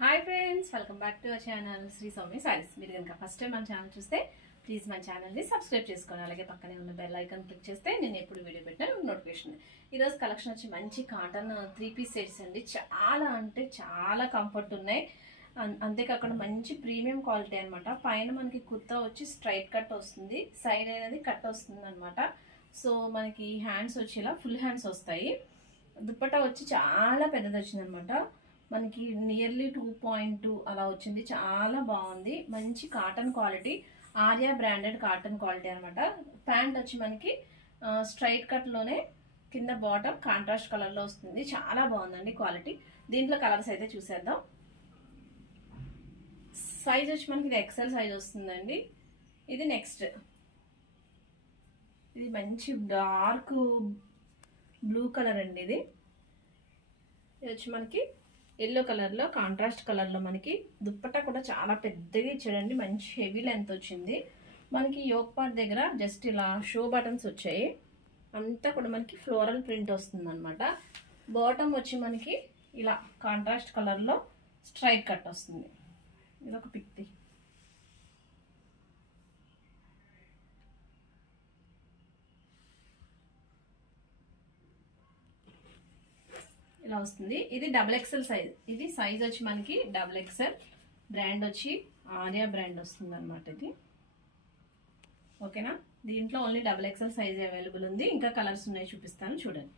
Hi friends, welcome back to our channel Sri Soumya sarees. మీరు కనుక first time మన ఛానల్ చూస్తే ప్లీజ్ మన ఛానల్ని సబ్స్క్రైబ్ చేసుకోండి. అలాగే పక్కనే ఉన్న బెల్ ఐకాన్ క్లిక్ చేస్తే నేను ఎప్పుడు వీడియో పెట్టినా నోటిఫికేషన్. ఈరోజు కలెక్షన్ వచ్చి మంచి కాటన్ 3-piece సెట్స్ అండి. చాలా అంటే చాలా కంఫర్ట్ ఉన్నాయి. అంతేకాకుండా మంచి ప్రీమియం క్వాలిటీ అనమాట. పైన మనకి కుర్తా వచ్చి స్ట్రైట్ కట్ వస్తుంది, సైడ్ అనేది కట్ వస్తుంది అనమాట. సో మనకి హ్యాండ్స్ వచ్చి ఇలా ఫుల్ హ్యాండ్స్ వస్తాయి. దుప్పట్టా వచ్చి చాలా పెద్దది వచ్చింది అనమాట. మనకి నియర్లీ 2.2 అలా వచ్చింది. చాలా బాగుంది. మంచి cotton quality, Arya branded cotton quality అనమాట. ప్యాంట్ వచ్చి మనకి స్ట్రైట్ కట్ లోనే కింద బాటమ్ కాంట్రాస్ట్ కలర్ లో వస్తుంది. చాలా బాగుందండి క్వాలిటీ. దీంట్లో కలర్స్ అయితే చూసేద్దాం. సైజ్ వచ్చి మనకి ఇది ఎక్సెల్ సైజ్ వస్తుందండి. ఇది నెక్స్ట్, ఇది మంచి డార్క్ బ్లూ కలర్ అండి. ఇది వచ్చి మనకి ఎల్లో కలర్ లో కాంట్రాస్ట్ కలర్ లో మనకి దుప్పట్టా కూడా చాలా పెద్దగా ఇచ్చాడండి. మంచి హెవీ లెంత్ వచ్చింది. మనకి యోక్ పార్ట్ దగ్గర జస్ట్ ఇలా షో బటన్స్ వచ్చాయి. అంతా కూడా మనకి ఫ్లోరల్ ప్రింట్ వస్తుంది అనమాట. బాటమ్ వచ్చి మనకి ఇలా కాంట్రాస్ట్ కలర్ లో స్ట్రైట్ కట్ వస్తుంది. ఇది ఒక పిక్ ది. ఇలా వస్తుంది. ఇది XXL సైజ్. ఇది సైజ్ వచ్చి మనకి XXL. బ్రాండ్ వచ్చి ఆర్యా బ్రాండ్ వస్తుంది అనమాట. ఇది ఓకేనా. దీంట్లో ఓన్లీ XXL సైజ్ అవైలబుల్ ఉంది. ఇంకా కలర్స్ ఉన్నాయి, చూపిస్తాను చూడండి.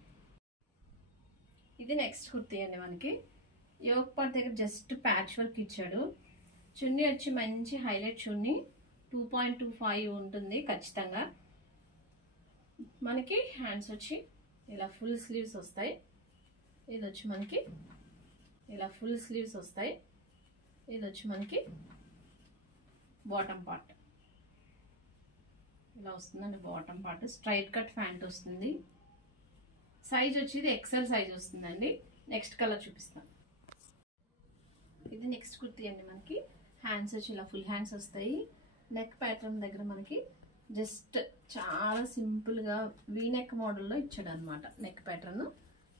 ఇది నెక్స్ట్ కుర్తీ అండి. మనకి యోక్ పార్ట్ దగ్గర జస్ట్ ప్యాచ్ వర్క్ ఇచ్చాడు. చున్నీ వచ్చి మంచి హైలైట్ చున్నీ 2.25 ఉంటుంది ఖచ్చితంగా. మనకి హ్యాండ్స్ వచ్చి ఇలా ఫుల్ స్లీవ్స్ వస్తాయి. ఇది వచ్చి మనకి ఇలా ఫుల్ స్లీవ్స్ వస్తాయి. ఇది వచ్చి మనకి బాటమ్ పార్ట్ ఇలా వస్తుందండి. Bottom part straight cut pant వస్తుంది. సైజ్ వచ్చి ఇది XL సైజ్ వస్తుందండి. నెక్స్ట్ కలర్ చూపిస్తాను. ఇది నెక్స్ట్ కుర్తీ అండి. మనకి హ్యాండ్స్ వచ్చి ఇలా ఫుల్ హ్యాండ్స్ వస్తాయి. నెక్ ప్యాటర్న్ దగ్గర మనకి జస్ట్ చాలా సింపుల్ గా వీ నెక్ మోడల్లో ఇచ్చాడు అనమాట. Neck pattern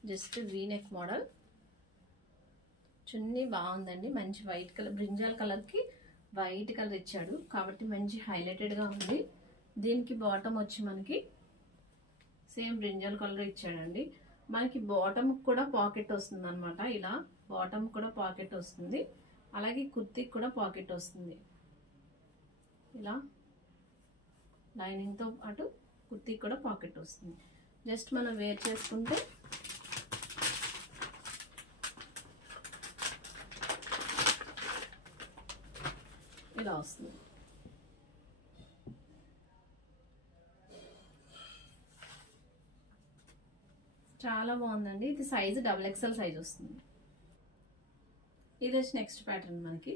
just V neck model. చున్నీ బాగుందండి. మంచి వైట్ కలర్, బ్రింజాల్ కలర్ కి వైట్ కలర్ ఇచ్చాడు కాబట్టి మంచి హైలైటెడ్ గా ఉంది. దీనికి బాటమ్ వచ్చి మనకి సేమ్ బ్రింజాల్ కలర్ ఇచ్చాడండి. మనకి బాటమ్ కూడా పాకెట్ వస్తుంది అనమాట. ఇలా బాటమ్ కూడా పాకెట్ వస్తుంది. అలాగే కుర్తీకి కూడా పాకెట్ వస్తుంది. ఇలా లైనింగ్ తో పాటు కుర్తీకి కూడా పాకెట్ వస్తుంది. జస్ట్ మనం వేర్ చేసుకుంటే ఇలా వస్తుంది. చాలా బాగుందండి. ఇది సైజు XXL సైజ్ వస్తుంది. ఇది వచ్చి నెక్స్ట్ ప్యాటర్న్ మనకి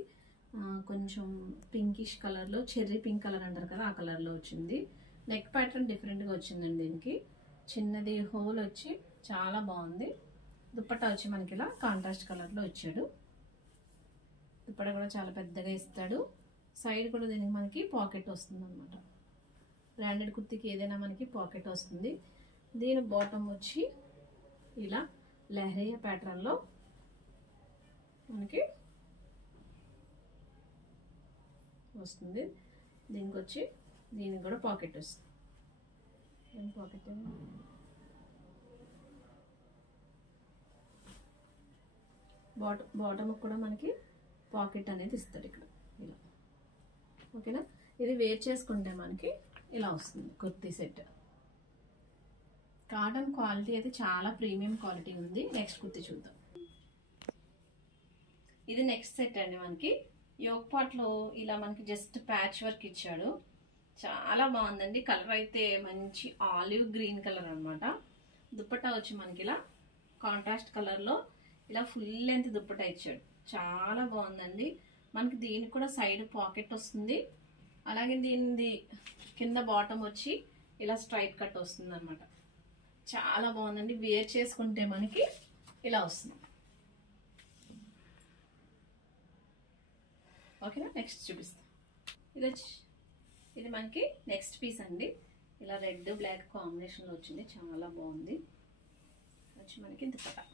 కొంచెం పింకిష్ కలర్ లో, చెర్రీ పింక్ కలర్ అంటారు కదా, ఆ కలర్ లో వచ్చింది. నెక్ ప్యాటర్న్ డిఫరెంట్ గా వచ్చిందండి. దీనికి చిన్నది హోల్ వచ్చి చాలా బాగుంది. దుప్పట్టా వచ్చి మనకి ఇలా కాంట్రాస్ట్ కలర్ లో ఇచ్చాడు. దుప్పట్టా కూడా చాలా పెద్దగా ఇస్తాడు. సైడ్ కూడా దీనికి మనకి పాకెట్ వస్తుంది అనమాట. బ్రాండెడ్ కుర్తీకి ఏదైనా మనకి పాకెట్ వస్తుంది. దీని బాటమ్ వచ్చి ఇలా లెహరియా ప్యాటర్న్ లో మనకి వస్తుంది. దీనికి వచ్చి దీనికి కూడా పాకెట్ వస్తుంది. పాకెట్ బాటమ్ కూడా మనకి పాకెట్ అనేది ఇస్తాడు ఇక్కడ ఇలా. ఓకేనా. ఇది వేర్ చేసుకుంటే మనకి ఇలా వస్తుంది కుర్తీ సెట్. కాటన్ క్వాలిటీ అయితే చాలా ప్రీమియం క్వాలిటీ ఉంది. నెక్స్ట్ కుర్తీ చూద్దాం. ఇది నెక్స్ట్ సెట్ అండి. మనకి యోక్ పార్ట్ లో ఇలా మనకి జస్ట్ ప్యాచ్ వర్క్ ఇచ్చాడు. చాలా బాగుందండి. కలర్ అయితే మంచి ఆలివ్ గ్రీన్ కలర్ అనమాట. దుప్పట్టా వచ్చి మనకి ఇలా కాంట్రాస్ట్ కలర్ లో ఇలా ఫుల్ లెంత్ దుప్పట్టా ఇచ్చాడు. చాలా బాగుందండి. మనకి దీనికి కూడా సైడ్ పాకెట్ వస్తుంది. అలాగే దీనిది కింద బాటమ్ వచ్చి ఇలా స్ట్రైట్ కట్ వస్తుంది అనమాట. చాలా బాగుందండి. వేర్ చేసుకుంటే మనకి ఇలా వస్తుంది. ఓకేనా. నెక్స్ట్ చూపిస్తాం. ఇది మనకి నెక్స్ట్ పీస్ అండి. ఇలా రెడ్ బ్లాక్ కాంబినేషన్ లో వచ్చింది. చాలా బాగుంది. వచ్చి మనకి దుప్పట్టా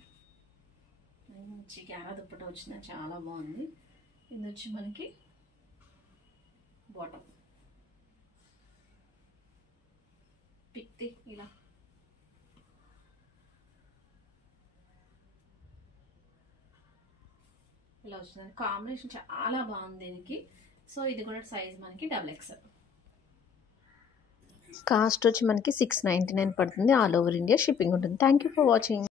మంచి గ్యారా దుప్పట వచ్చిన చాలా బాగుంది. ఇది వచ్చి మనకి బాటమ్ పిక్తి ఇలా ఇలా వస్తుంది. కాంబినేషన్ చాలా బాగుంది దీనికి. సో ఇది కూడా సైజ్ మనకి XXL. కాస్ట్ వచ్చి మనకి 699 పడుతుంది. ఆల్ ఓవర్ ఇండియా షిప్పింగ్ ఉంటుంది. Thank you for watching.